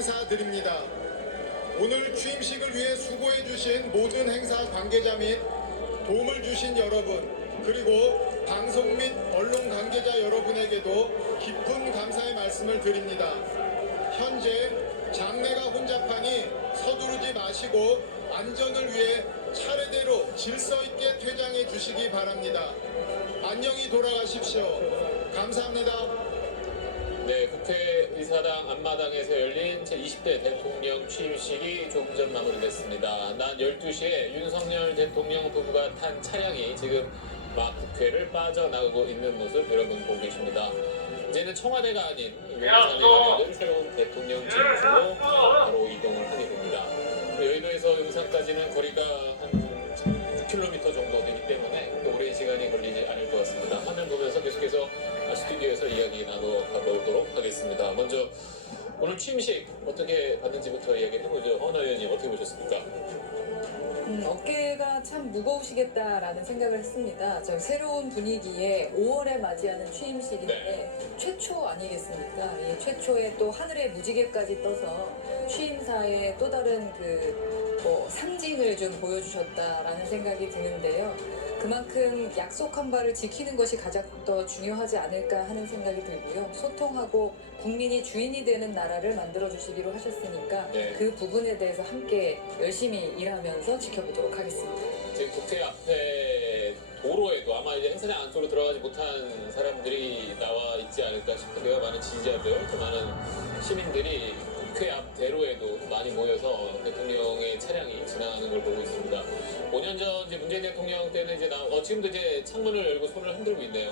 감사드립니다. 오늘 취임식을 위해 수고해 주신 모든 행사 관계자 및 도움을 주신 여러분, 그리고 방송 및 언론 관계자 여러분에게도 깊은 감사의 말씀을 드립니다. 현재 장례가 혼잡하니 서두르지 마시고 안전을 위해 차례대로 질서 있게 퇴장해 주시기 바랍니다. 안녕히 돌아가십시오. 감사합니다. 네, 국회의사당 앞마당에서 열린 제20대 대통령 취임식이 조금 전 마무리됐습니다. 낮 12시에 윤석열 대통령 부부가 탄 차량이 지금 막 국회를 빠져나가고 있는 모습 여러분 보고 계십니다. 이제는 청와대가 아닌 용산에 가면은 새로운 대통령 집으로 바로 이동을 하게 됩니다. 여의도에서 용산까지는 거리가 한 6km 정도 되기 때문에 오랜 시간이 걸리지 않을 것 같습니다. 화면 보면서 계속해서 스튜디오에서 이야기 나눠보도록 하겠습니다. 먼저 오늘 취임식 어떻게 봤는지부터 이야기를 해보죠. 허은하 의원님 어떻게 보셨습니까? 어깨가 참 무거우시겠다라는 생각을 했습니다. 저 새로운 분위기에 5월에 맞이하는 취임식인데 최초 아니겠습니까? 이 최초에 또 하늘에 무지개까지 떠서 취임사의 또 다른 상징을 좀 보여주셨다라는 생각이 드는데요. 그만큼 약속한 바를 지키는 것이 가장 더 중요하지 않을까 하는 생각이 들고요. 소통하고 국민이 주인이 되는 나라를 만들어주시기로 하셨으니까 그 부분에 대해서 함께 열심히 일하면서 지켜보도록 하겠습니다. 지금 국회 앞에 도로에도 아마 이제 행사장 안쪽으로 들어가지 못한 사람들이 나와 있지 않을까 싶은데요. 많은 지지자들, 또 많은 시민들이 국회 앞 대로에도 많이 모여서 대통령의 차량이 지나가는 걸 보고 있습니다. 5년 전 이제 문재인 대통령 때는 이제 지금도 이제 창문을 열고 손을 흔들고 있네요.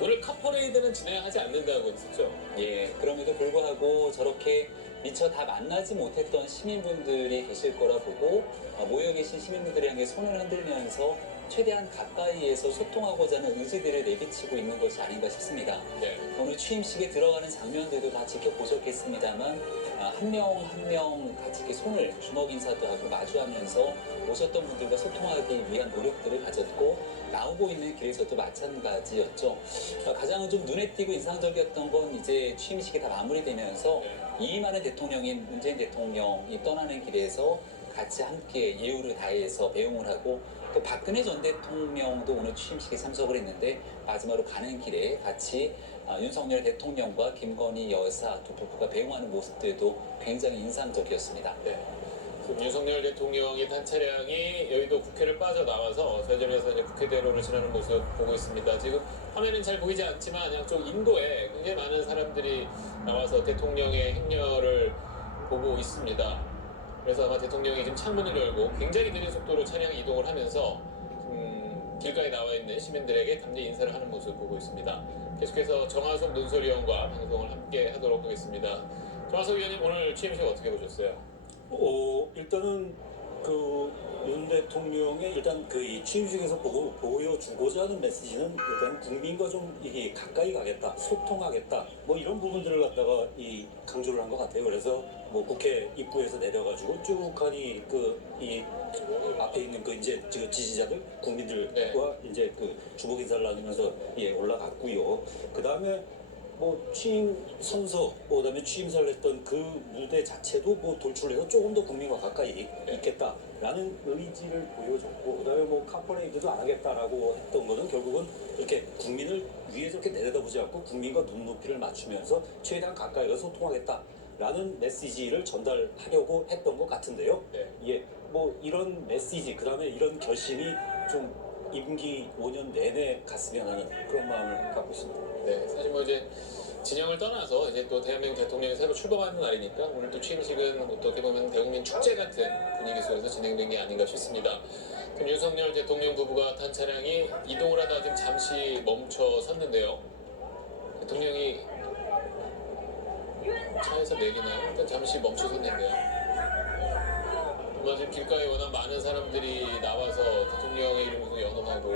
오늘 카퍼레이드는 진행하지 않는다고 했었죠. 예, 그럼에도 불구하고 저렇게 미처 다 만나지 못했던 시민분들이 계실 거라 보고 모여 계신 시민분들을 향해 손을 흔들면서 최대한 가까이에서 소통하고자 하는 의지들을 내비치고 있는 것이 아닌가 싶습니다. 오늘 취임식에 들어가는 장면들도 다 지켜보셨겠습니다만 한 명 한 명 같이 이렇게 손을 주먹 인사도 하고 마주하면서 오셨던 분들과 소통하기 위한 노력들을 가졌고 나오고 있는 길에서도 마찬가지였죠. 가장 좀 눈에 띄고 인상적이었던 건 이제 취임식이 다 마무리되면서 이임하는 대통령인 문재인 대통령이 떠나는 길에서 같이 함께 예우를 다해서 배웅을 하고 또 박근혜 전 대통령도 오늘 취임식에 참석을 했는데 마지막으로 가는 길에 같이 윤석열 대통령과 김건희 여사 두 부부가 배웅하는 모습들도 굉장히 인상적이었습니다. 윤석열 대통령이 탄 차량이 여의도 국회를 빠져나와서 좌회전해서 이제 국회대로를 지나는 모습 보고 있습니다. 지금 화면은 잘 보이지 않지만 양쪽 인도에 굉장히 많은 사람들이 나와서 대통령의 행렬을 보고 있습니다. 그래서 아마 대통령이 지금 창문을 열고 굉장히 느린 속도로 차량이 이동을 하면서 길가에 나와 있는 시민들에게 감사 인사를 하는 모습 보고 있습니다. 계속해서 정화석 논설위원과 방송을 함께 하도록 하겠습니다. 정화석 위원님 오늘 취임식 어떻게 보셨어요? 일단은 윤 대통령의 일단 이 취임식에서 보여주고자 하는 메시지는 일단 국민과 좀 이게 가까이 가겠다, 소통하겠다, 뭐 이런 부분들을 갖다가 강조를 한 것 같아요. 그래서 뭐 국회 입구에서 내려가지고 쭉 하니 이 앞에 있는 이제 지지자들, 국민들과 이제 주목 인사를 나누면서 올라갔고요. 그 다음에 뭐 취임 선서, 그다음에 취임사를 했던 그 무대 자체도 뭐 돌출해서 조금 더 국민과 가까이 있겠다라는 의지를 보여줬고, 그다음에 뭐 카퍼레이드도 안 하겠다라고 했던 거는 결국은 이렇게 국민을 위에서 이렇게 내려다보지 않고 국민과 눈높이를 맞추면서 최대한 가까이 가서 소통하겠다라는 메시지를 전달하려고 했던 것 같은데요. 뭐 이런 메시지, 그다음에 이런 결심이 좀 임기 5년 내내 갔으면 하는 그런 마음을 갖고 있습니다. 사실 뭐 이제 진영을 떠나서 이제 또 대한민국 대통령이 새로 출범하는 날이니까 오늘 또 취임식은 어떻게 보면 대국민 축제 같은 분위기 속에서 진행된 게 아닌가 싶습니다. 그럼 윤석열 대통령 부부가 탄 차량이 이동을 하다 지금 잠시 멈춰 섰는데요. 대통령이 차에서 내리나요? 일단 잠시 멈춰 섰는데요. 아마 지금 길가에 워낙 많은 사람들이 나와서 대통령의 이름으로 연호하고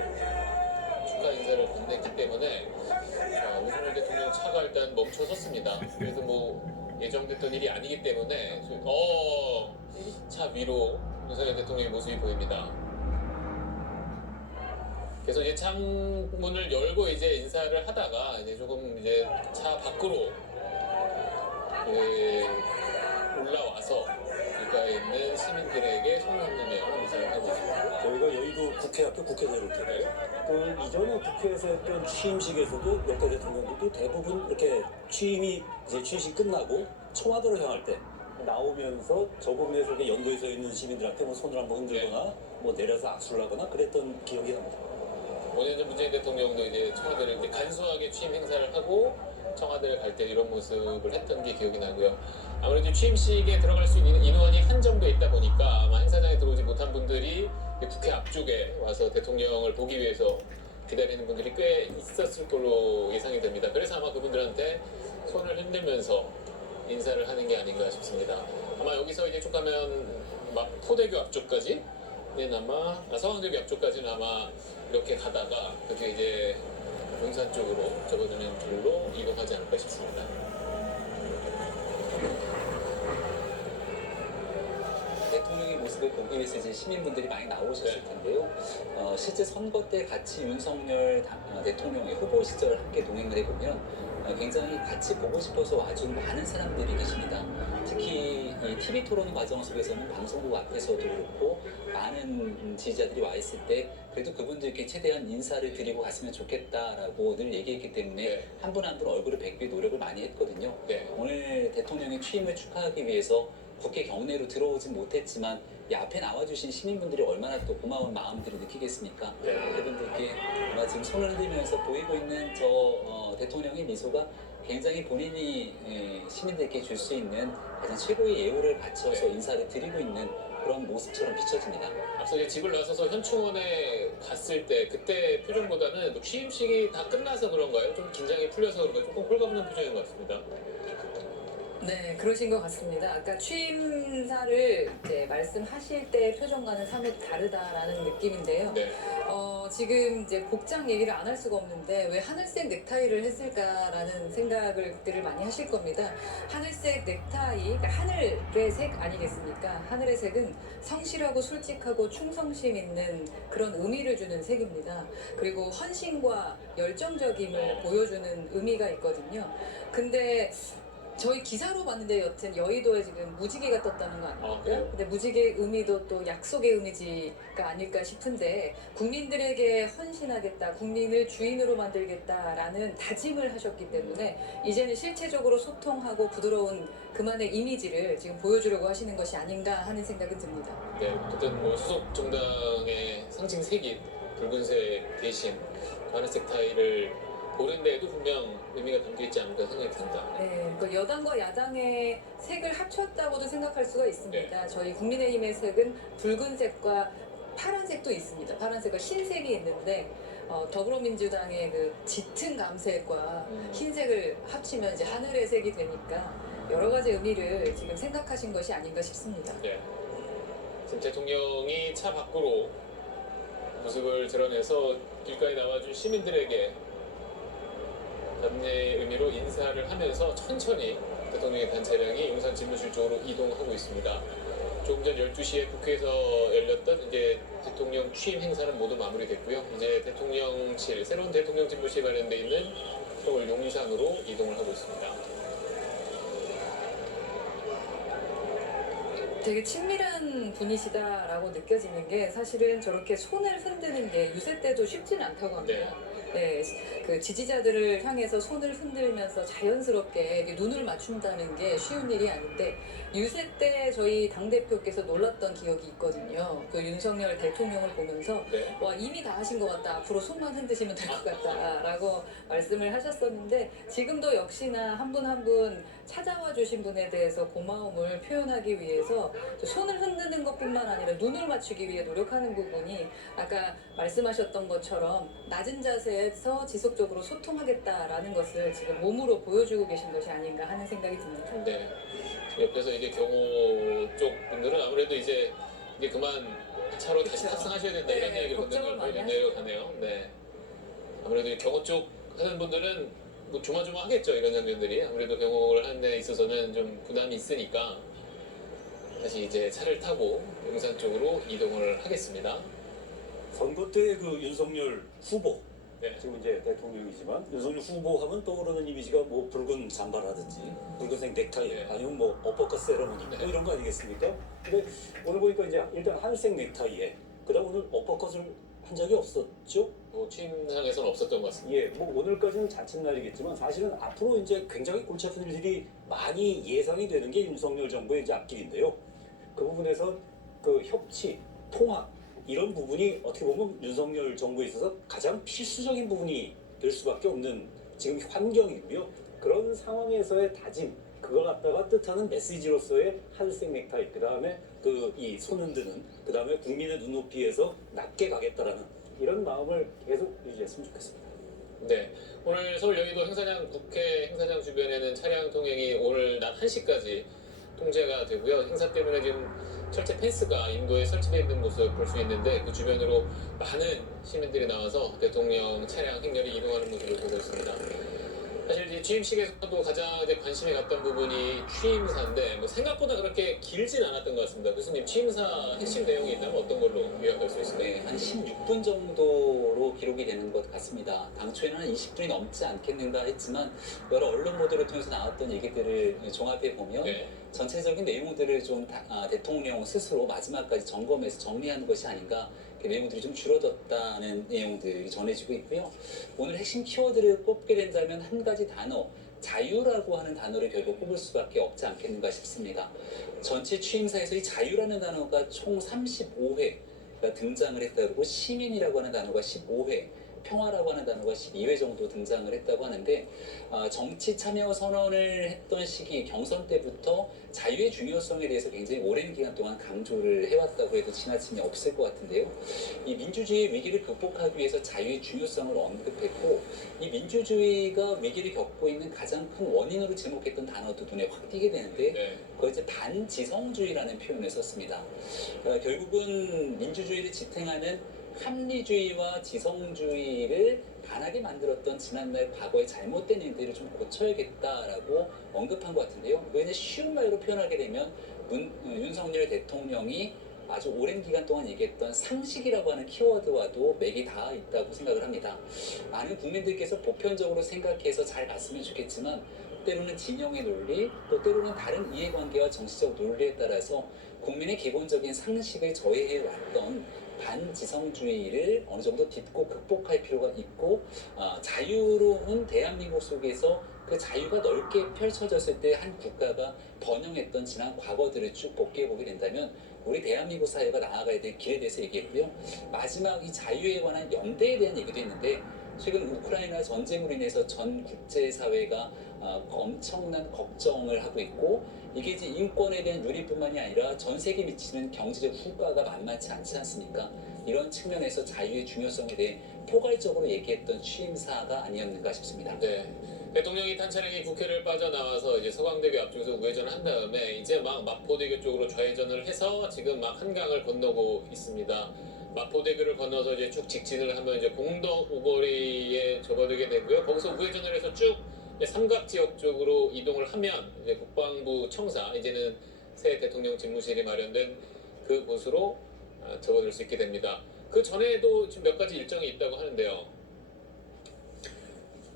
축하 인사를 건넸기 때문에 윤석열 대통령 차가 일단 멈춰 섰습니다. 그래서 뭐 예정됐던 일이 아니기 때문에 차 위로 윤석열 대통령의 모습이 보입니다. 그래서 이제 창문을 열고 이제 인사를 하다가 이제 조금 이제 차 밖으로 분들에게 손을 흔들며 인사를 하고 있습니다. 저희가 여의도 국회학교 국회대로인데 그 이전에 국회에서 했던 취임식에서도 역대 대통령들도 대부분 이렇게 취임식 끝나고 청와대로 향할 때 나오면서 저 부분에서 이렇게 연도에 서 있는 시민들한테 뭐 손을 한번 흔들거나 뭐 내려서 악수를 하거나 그랬던 기억이 납니다. 5년 전 문재인 대통령도 이제 청와대를 이제 간소하게 취임 행사를 하고 청와대를 갈 때 이런 모습을 했던 게 기억이 나고요. 아무래도 취임식에 들어갈 수 있는 인원이 한정돼 있다 보니까 아마 행사장에 들어오지 못한 분들이 국회 앞쪽에 와서 대통령을 보기 위해서 기다리는 분들이 꽤 있었을 걸로 예상이 됩니다. 그래서 아마 그분들한테 손을 흔들면서 인사를 하는 게 아닌가 싶습니다. 아마 여기서 이제 쭉 가면 막 포대교 앞쪽까지는 아마 서강대교 앞쪽까지는 아마 이렇게 가다가 그 뒤에 이제 용산 쪽으로 접어드는 길로 이동하지 않을까 싶습니다. 대통령의 모습을 보기 위해서 이제 시민분들이 많이 나오셨을 텐데요. 실제 선거 때 같이 윤석열 대통령의 후보 시절 함께 동행을 해보면 굉장히 같이 보고 싶어서 와준 많은 사람들이 계십니다. 특히 이 TV 토론 과정 속에서는 방송국 앞에서도 그렇고 많은 지지자들이 와 있을 때 그래도 그분들께 최대한 인사를 드리고 갔으면 좋겠다라고 늘 얘기했기 때문에 한 분 한 분 얼굴을 뵙기 위해 노력을 많이 했거든요. 네. 오늘 대통령의 취임을 축하하기 위해서 국회 경내로 들어오진 못했지만 이 앞에 나와주신 시민분들이 얼마나 또 고마운 마음들을 느끼겠습니까? 그분들께 아마 지금 손을 흔들면서 보이고 있는 저 대통령의 미소가 굉장히 본인이 시민들께 줄 수 있는 가장 최고의 예우를 바쳐서 인사를 드리고 있는 그런 모습처럼 비춰집니다. 앞서 이제 집을 나서서 현충원에 갔을 때 그때 표정보다는 또 취임식이 다 끝나서 그런가요? 좀 긴장이 풀려서 그런가 조금 홀가분한 표정인 것 같습니다. 네, 그러신 것 같습니다. 아까 취임사를 이제 말씀하실 때 표정과는 사뭇 다르다라는 느낌인데요. 네. 지금 이제 복장 얘기를 안 할 수가 없는데 왜 하늘색 넥타이를 했을까라는 생각들을 많이 하실 겁니다. 하늘색 넥타이, 그러니까 하늘의 색 아니겠습니까? 하늘의 색은 성실하고 솔직하고 충성심 있는 그런 의미를 주는 색입니다. 그리고 헌신과 열정적임을 보여주는 의미가 있거든요. 근데 저희 기사로 봤는데 여튼 여의도에 지금 무지개가 떴다는 거 아닙니까? 그래요? 근데 무지개 의미도 또 약속의 의미가 아닐까 싶은데 국민들에게 헌신하겠다, 국민을 주인으로 만들겠다라는 다짐을 하셨기 때문에 이제는 실체적으로 소통하고 부드러운 그만의 이미지를 지금 보여주려고 하시는 것이 아닌가 하는 생각은 듭니다. 네. 어쨌든 뭐 수석 정당의 상징 색인 붉은색 대신 하늘색 타이를 고른 데에도 분명 의미가 담겨 있지 않을까 생각이 듭니다. 네, 그 여당과 야당의 색을 합쳤다고도 생각할 수가 있습니다. 저희 국민의힘의 색은 붉은색과 파란색도 있습니다. 파란색과 흰색이 있는데 더불어민주당의 그 짙은 감색과 흰색을 합치면 이제 하늘의 색이 되니까 여러 가지 의미를 지금 생각하신 것이 아닌가 싶습니다. 네. 지금 대통령이 차 밖으로 모습을 드러내서 길가에 나와준 시민들에게 답례의 의미로 인사를 하면서 천천히 대통령의 단차량이 용산 집무실 쪽으로 이동하고 있습니다. 조금 전 12시에 국회에서 열렸던 이제 대통령 취임 행사는 모두 마무리됐고요. 이제 대통령실, 새로운 대통령 집무실 관련돼 있는 서울 용산으로 이동을 하고 있습니다. 되게 친밀한 분이시다라고 느껴지는 게 사실은 저렇게 손을 흔드는 게 유세 때도 쉽지는 않다고 합니다. 네, 그 지지자들을 향해서 손을 흔들면서 자연스럽게 이렇게 눈을 맞춘다는 게 쉬운 일이 아닌데 유세 때 저희 당대표께서 놀랐던 기억이 있거든요. 그 윤석열 대통령을 보면서 네. 와 이미 다 하신 것 같다. 앞으로 손만 흔드시면 될 것 같다라고 말씀을 하셨었는데 지금도 역시나 한 분 한 분 찾아와 주신 분에 대해서 고마움을 표현하기 위해서 손을 흔드는 것뿐만 아니라 눈을 맞추기 위해 노력하는 부분이 아까 말씀하셨던 것처럼 낮은 자세에서 지속적으로 소통하겠다라는 것을 지금 몸으로 보여주고 계신 것이 아닌가 하는 생각이 듭니다. 네. 옆에서 이제 경호 쪽 분들은 아무래도 이제 그만 차로 다시 그쵸. 탑승하셔야 된다 이런 네, 이야기를 걱정을 듣는 많이 거예요. 내려가네요. 네. 아무래도 이 경호 쪽 하는 분들은 뭐 조마조마하겠죠 이런 장면들이. 아무래도 경호를 하는 데 있어서는 좀 부담이 있으니까 다시 이제 차를 타고 용산 쪽으로 이동을 하겠습니다. 선거 때 그 윤석열 후보 네. 지금 이제 대통령이지만 윤석열 후보하면 떠오르는 이미지가 뭐 붉은 잠바라든지 붉은색 넥타이 네. 아니면 뭐 어퍼컷 세러머니 네. 뭐 이런 거 아니겠습니까? 근데 오늘 보니까 이제 일단 하늘색 넥타이에 그다음 오늘 어퍼컷을 한 적이 없었죠? 뭐 취임상에서는 없었던 것 같습니다. 예, 뭐 오늘까지는 자칫날이겠지만 사실은 앞으로 이제 굉장히 골치 아픈 일들이 많이 예상이 되는 게 윤석열 정부의 이제 앞길인데요. 그 부분에서 그 협치, 통합 이런 부분이 어떻게 보면 윤석열 정부에 있어서 가장 필수적인 부분이 될 수밖에 없는 지금 환경이고요. 그런 상황에서의 다짐, 그걸 갖다가 뜻하는 메시지로서의 하늘색 넥타이, 그 다음에 그 이 손 흔드는, 그 다음에 국민의 눈높이에서 낮게 가겠다라는 이런 마음을 계속 유지했으면 좋겠습니다. 네, 오늘 서울 여의도 행사장 국회 행사장 주변에는 차량 통행이 오늘 낮 1시까지 통제가 되고요. 행사 때문에 지금 철제 펜스가 인도에 설치되어 있는 모습 볼 수 있는데 그 주변으로 많은 시민들이 나와서 대통령 차량 행렬이 이동하는 모습을 보고 있습니다. 사실 이제 취임식에서도 가장 이제 관심이 갔던 부분이 취임사인데 뭐 생각보다 그렇게 길진 않았던 것 같습니다. 교수님 취임사 핵심 내용이 있다면 어떤 걸로 요약할 수 있을까요? 네, 한 16분 정도로 기록이 되는 것 같습니다. 당초에는 한 20분이 넘지 않겠는가 했지만 여러 언론 보도를 통해서 나왔던 얘기들을 종합해 보면 네. 전체적인 내용들을 좀 대통령 스스로 마지막까지 점검해서 정리하는 것이 아닌가, 그 내용들이 좀 줄어들었다는 내용들이 전해지고 있고요. 오늘 핵심 키워드를 꼽게 된다면 한 가지 단어, 자유라고 하는 단어를 결국 꼽을 수밖에 없지 않겠는가 싶습니다. 전체 취임사에서 이 자유라는 단어가 총 35회가 등장을 했다 그러고 시민이라고 하는 단어가 15회, 평화라고 하는 단어가 12회 정도 등장을 했다고 하는데 정치 참여 선언을 했던 시기 경선 때부터 자유의 중요성에 대해서 굉장히 오랜 기간 동안 강조를 해왔다고 해도 지나침이 없을 것 같은데요. 이 민주주의의 위기를 극복하기 위해서 자유의 중요성을 언급했고 이 민주주의가 위기를 겪고 있는 가장 큰 원인으로 지목했던 단어도 눈에 확 띄게 되는데 네. 그걸 이제 반지성주의라는 표현을 썼습니다. 결국은 민주주의를 지탱하는 합리주의와 지성주의를 반하게 만들었던 지난날 과거의 잘못된 일들을 좀 고쳐야겠다라고 언급한 것 같은데요. 그걸 이제 쉬운 말로 표현하게 되면 윤석열 대통령이 아주 오랜 기간 동안 얘기했던 상식이라고 하는 키워드와도 맥이 닿아 있다고 생각을 합니다. 많은 국민들께서 보편적으로 생각해서 잘 갔으면 좋겠지만 때로는 진영의 논리, 또 때로는 다른 이해관계와 정치적 논리에 따라서 국민의 기본적인 상식을 저해해 왔던 반지성주의를 어느 정도 딛고 극복할 필요가 있고 자유로운 대한민국 속에서 그 자유가 넓게 펼쳐졌을 때 한 국가가 번영했던 지난 과거들을 쭉 복귀해 보게 된다면 우리 대한민국 사회가 나아가야 될 길에 대해서 얘기했고요. 마지막 이 자유에 관한 연대에 대한 얘기도 했는데 최근 우크라이나 전쟁으로 인해서 전 국제사회가 엄청난 걱정을 하고 있고 이게 이제 인권에 대한 유리뿐만이 아니라 전 세계에 미치는 경제적 후과가 만만치 않지 않습니까? 이런 측면에서 자유의 중요성에 대해 포괄적으로 얘기했던 취임사가 아니었는가 싶습니다. 네. 대통령이 탄 차량이 국회를 빠져나와서 이제 서강대교 앞쪽에서 우회전을 한 다음에 이제 막 마포대교 쪽으로 좌회전을 해서 지금 막 한강을 건너고 있습니다. 마포대교를 건너서 이제 쭉 직진을 하면 이제 공덕 오거리에 접어들게 되고요. 거기서 우회전을 해서 쭉 삼각 지역 쪽으로 이동을 하면 이제 국방부 청사, 이제는 새 대통령 집무실이 마련된 그곳으로 접어들 수 있게 됩니다. 그 전에도 지금 몇 가지 일정이 있다고 하는데요.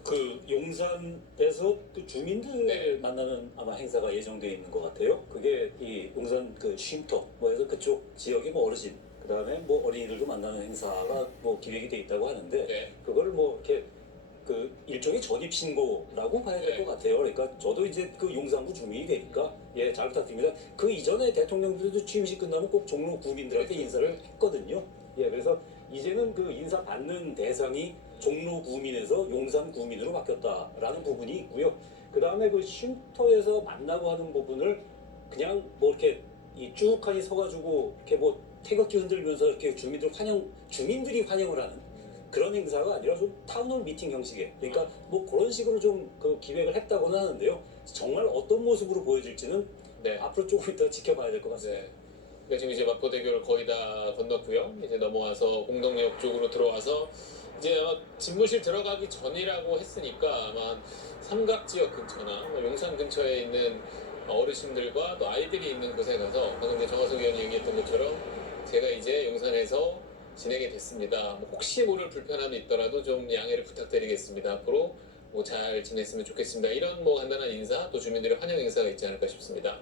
그 용산에서 그 주민들 네. 만나는 아마 행사가 예정되어 있는 것 같아요. 그게 이 용산 그 쉼터 뭐 해서 그쪽 지역의 뭐 어르신 그다음에 뭐 어린이들도 만나는 행사가 뭐 기획이 돼 있다고 하는데 네. 그걸 뭐 이렇게 그 일종의 전입 신고라고 봐야 될 것 네. 같아요. 그러니까 저도 이제 그 용산구 주민이 되니까 예, 잘 부탁드립니다. 그 이전에 대통령들도 취임식 끝나면 꼭 종로 구민들한테 인사를 했거든요. 예, 그래서 이제는 그 인사 받는 대상이 종로 구민에서 용산 구민으로 바뀌었다라는 부분이 있고요. 그 다음에 그 쉼터에서 만나고 하는 부분을 그냥 뭐 이렇게 이 쭉하니 서가지고 이렇게 뭐 태극기 흔들면서 이렇게 주민들이 환영을 하는 그런 행사가 아니라 좀 타운홀 미팅 형식의, 그러니까 뭐 그런 식으로 좀 그 기획을 했다고는 하는데요. 정말 어떤 모습으로 보여질지는 네. 앞으로 조금 이따 지켜봐야 될 것 같습니다. 네. 그러니까 지금 이제 마포대교를 거의 다 건넜고요. 이제 넘어와서 공덕역 쪽으로 들어와서 이제 아마 집무실 들어가기 전이라고 했으니까 아마 삼각지역 근처나 용산 근처에 있는 어르신들과 또 아이들이 있는 곳에 가서 방금 이제 정화석 의원이 얘기했던 것처럼 제가 이제 용산에서 진행이 됐습니다. 뭐 혹시 모를 불편함이 있더라도 좀 양해를 부탁드리겠습니다. 앞으로 뭐 잘 지냈으면 좋겠습니다. 이런 뭐 간단한 인사 또 주민들의 환영 인사가 있지 않을까 싶습니다.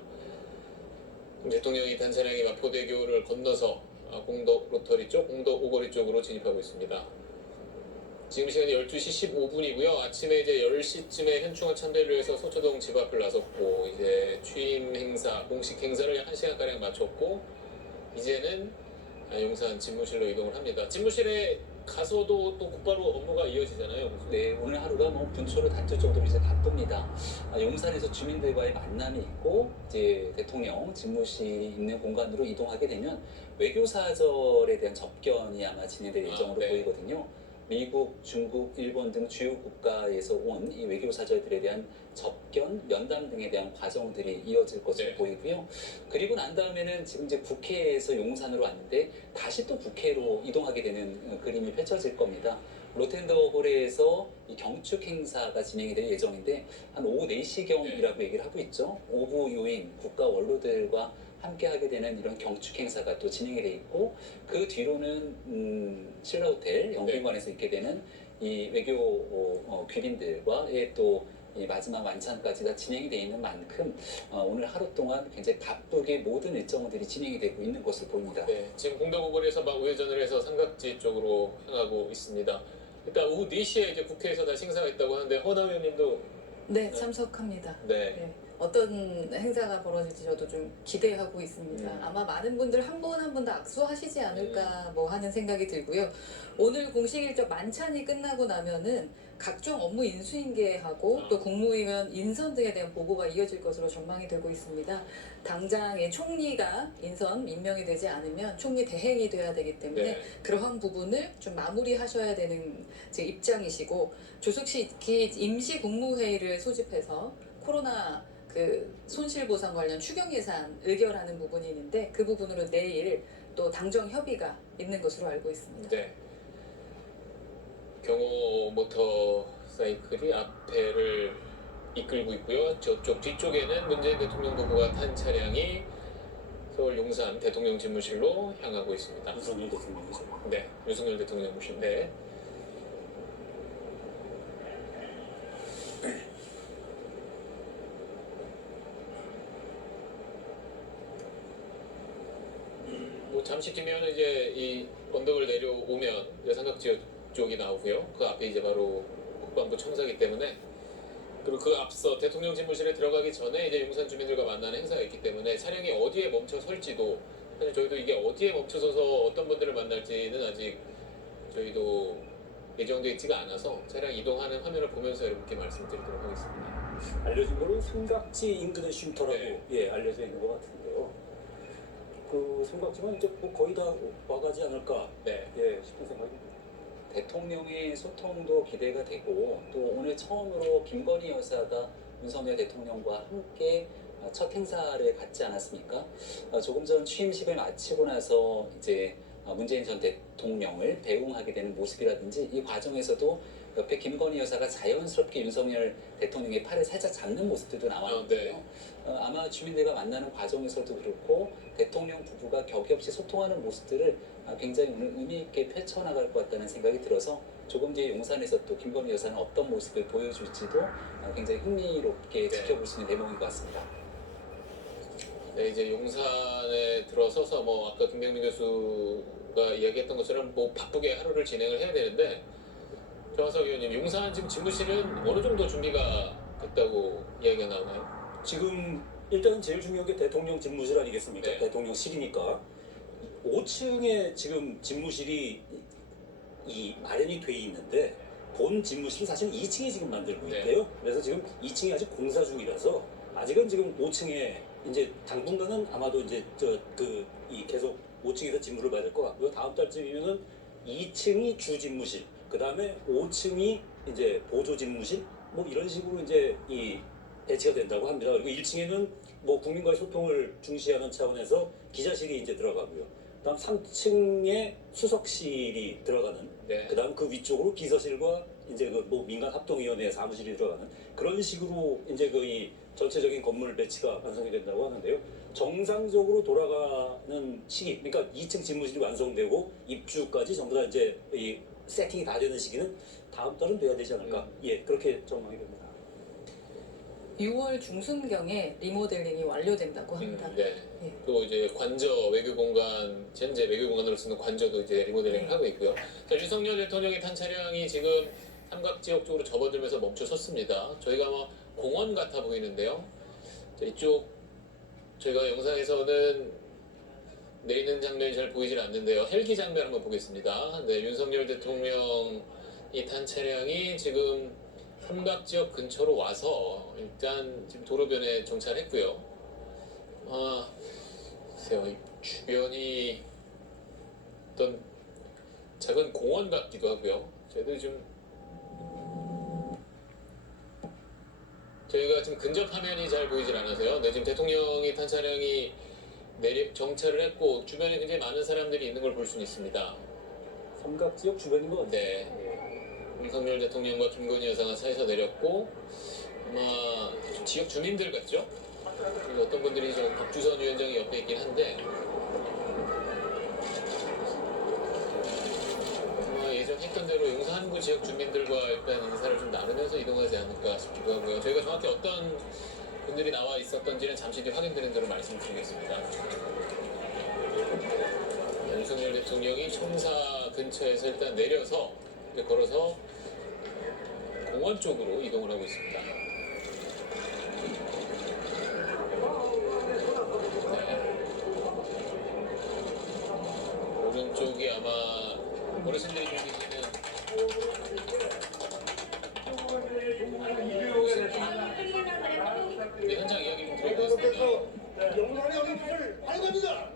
대통령이 단차량이 마포대교를 건너서 공덕 로터리 쪽, 공덕 오거리 쪽으로 진입하고 있습니다. 지금 시간이 12시 15분이고요. 아침에 이제 10시쯤에 현충원 참배를 위해서 서초동 집 앞을 나섰고 이제 취임 행사, 공식 행사를 약 1시간가량 마쳤고 이제는 용산 집무실로 이동을 합니다. 집무실에 가서도 또 곧바로 업무가 이어지잖아요. 네, 오늘 하루가 뭐 분초를 다툴 정도로 이제 바쁩니다. 용산에서 주민들과의 만남이 있고 이제 대통령 집무실이 있는 공간으로 이동하게 되면 외교사절에 대한 접견이 아마 진행될 예정으로 네. 보이거든요. 미국, 중국, 일본 등 주요 국가에서 온 이 외교사절들에 대한 접견, 면담 등에 대한 과정들이 이어질 것으로 네. 보이고요. 그리고 난 다음에는 지금 이제 국회에서 용산으로 왔는데 다시 또 국회로 이동하게 되는 그림이 펼쳐질 겁니다. 로텐더홀에서 이 경축 행사가 진행이 될 예정인데 한 오후 4시경이라고 얘기를 하고 있죠. 오후 요인, 국가 원로들과 함께 하게 되는 이런 경축 행사가 또 진행이 돼 있고 그 뒤로는 신라호텔 영빈관에서 있게 되는 이 외교 귀빈들과의 또 이 마지막 만찬까지 다 진행이 돼 있는 만큼 오늘 하루 동안 굉장히 바쁘게 모든 일정들이 진행이 되고 있는 것으로 보입니다. 네, 지금 공덕오거리에서 막 우회전을 해서 삼각지 쪽으로 향하고 있습니다. 일단 오후 4시에 이제 국회에서 다시 행사가 있다고 하는데 허나 의원님도 네, 참석합니다. 네. 네, 어떤 행사가 벌어질지 저도 좀 기대하고 있습니다. 아마 많은 분들 한 분 한 분 다 악수하시지 않을까 뭐 하는 생각이 들고요. 오늘 공식 일정 만찬이 끝나고 나면은 각종 업무 인수인계하고 또 국무위원 인선 등에 대한 보고가 이어질 것으로 전망이 되고 있습니다. 당장 총리가 인선 임명이 되지 않으면 총리 대행이 돼야 되기 때문에 네. 그러한 부분을 좀 마무리하셔야 되는 제 입장이시고 조숙시키 임시 국무회의를 소집해서 코로나 그 손실보상 관련 추경 예산 의결하는 부분이 있는데 그 부분으로 내일 또 당정 협의가 있는 것으로 알고 있습니다. 네. 경호 모터 사이클이 앞에를 이끌고 있고요. 저쪽 뒤쪽에는 문재인 대통령 부부가 탄 차량이 서울 용산 대통령 집무실로 향하고 있습니다. 윤석열 대통령이죠. 네, 윤석열 대통령 모신데 뭐 잠시 뒤면 이제 이 언덕을 내려오면 이제 삼각지역 쪽이 나오고요. 그 앞에 이제 바로 국방부 청사기 때문에 그리고 그 앞서 대통령 집무실에 들어가기 전에 이제 용산 주민들과 만나는 행사가 있기 때문에 차량이 어디에 멈춰 설지도 사실 저희도 이게 어디에 멈춰서서 어떤 분들을 만날지는 아직 저희도 예정되어 있지가 않아서 차량 이동하는 화면을 보면서 여러분께 말씀드리도록 하겠습니다. 알려진 거로 삼각지 인근의 쉼터라고 네. 예 알려져 있는 것 같은데요. 그 삼각지만 이제 뭐 거의 다 와가지 않을까 네. 예 싶은 생각입니다. 대통령의 소통도 기대가 되고 또 오늘 처음으로 김건희 여사가 윤석열 대통령과 함께 첫 행사를 갖지 않았습니까? 조금 전 취임식을 마치고 나서 이제 문재인 전 대통령을 배웅하게 되는 모습이라든지 이 과정에서도 옆에 김건희 여사가 자연스럽게 윤석열 대통령의 팔을 살짝 잡는 모습들도 나왔는데요. 네. 아마 주민들과 만나는 과정에서도 그렇고 대통령 부부가 격이 없이 소통하는 모습들을 굉장히 오늘 의미 있게 펼쳐나갈 것 같다는 생각이 들어서 조금 뒤에 용산에서 또 김건희 여사는 어떤 모습을 보여줄지도 굉장히 흥미롭게 네. 지켜볼 수 있는 대목인 것 같습니다. 네, 이제 용산에 들어서서 뭐 아까 김병민 교수가 이야기했던 것처럼 뭐 바쁘게 하루를 진행을 해야 되는데 정화석 의원님, 용산 지금 집무실은 어느 정도 준비가 됐다고 이야기가 나오나요? 지금 일단은 제일 중요한 게 대통령 집무실 아니겠습니까? 네. 대통령실이니까 5층에 지금 집무실이 이 마련이 돼 있는데 본 집무실이 사실 2층에 지금 만들고 네. 있대요. 그래서 지금 2층이 아직 공사 중이라서 아직은 지금 5층에 이제 당분간은 아마도 이제 이 계속 5층에서 집무를 받을 것 같고요. 다음 달쯤이면은 2층이 주 집무실, 그 다음에 5층이 이제 보조 집무실, 뭐 이런 식으로 이제 이 배치가 된다고 합니다. 그리고 1층에는 뭐 국민과의 소통을 중시하는 차원에서 기자실이 이제 들어가고요. 그다음 3층에 수석실이 들어가는, 네. 그다음 그 위쪽으로 비서실과 이제 그 뭐 민간 합동위원회 사무실이 들어가는 그런 식으로 이제 그 이 전체적인 건물 배치가 완성이 된다고 하는데요. 정상적으로 돌아가는 시기, 그러니까 2층 집무실이 완성되고 입주까지 전부 다 이제 이 세팅이 다 되는 시기는 다음 달은 돼야 되지 않을까? 예, 그렇게 전망이 됩니다. 6월 중순경에 리모델링이 완료된다고 합니다. 네. 예. 또 이제 관저 외교 공간, 현재 외교 공간으로 쓰는 관저도 이제 리모델링을 네. 하고 있고요. 자, 윤석열 대통령이 탄 차량이 지금 삼각 지역 쪽으로 접어들면서 멈춰 섰습니다. 저희가 아마 공원 같아 보이는데요. 자, 이쪽 저희가 영상에서는 내리는 장면이 잘 보이질 않는데요. 헬기 장면 한번 보겠습니다. 네, 윤석열 대통령이 탄 차량이 지금 삼각 지역 근처로 와서 일단 지금 도로변에 정차했고요. 글쎄요, 이 주변이 어떤 작은 공원 같기도 하고요. 저희가 지금 근접 화면이 잘 보이질 않아서요. 네, 지금 대통령이 탄 차량이 정차를 했고 주변에 굉장히 많은 사람들이 있는 걸 볼 수는 있습니다. 삼각 지역 주변인 것 같아요. 네. 윤석열 대통령과 김건희 여사가 차에서 내렸고 아마 좀 지역 주민들 같죠? 그리고 어떤 분들이 좀 박주선 위원장이 옆에 있긴 한데 아마 예전 했던 대로 용산구 지역 주민들과 일단 인사를 좀 나누면서 이동하지 않을까 싶기도 하고요. 저희가 정확히 어떤 분들이 나와 있었던지는 잠시 뒤에 확인되는 대로 말씀드리겠습니다. 윤석열 대통령이 청사 근처에서 일단 내려서 이제 걸어서 공원 쪽으로 이동을 하고 있습니다. 네. 오른쪽이 아마 어르신들이 좀 계시는 네, 현장 이야기 좀 들어보겠습니다. 영상의 어린이를 환영합니다.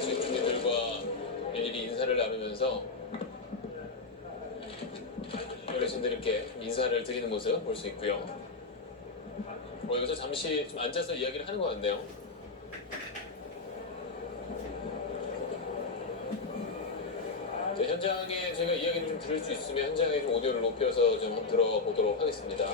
지역 주민들과 일일이 인사를 나누면서 어르신들께 인사를 드리는 모습 볼 수 있고요. 여기서 잠시 좀 앉아서 이야기를 하는 것 같네요. 네, 현장에 제가 이야기를 좀 들을 수 있으면 현장에 좀 오디오를 높여서 좀 한번 들어보도록 하겠습니다.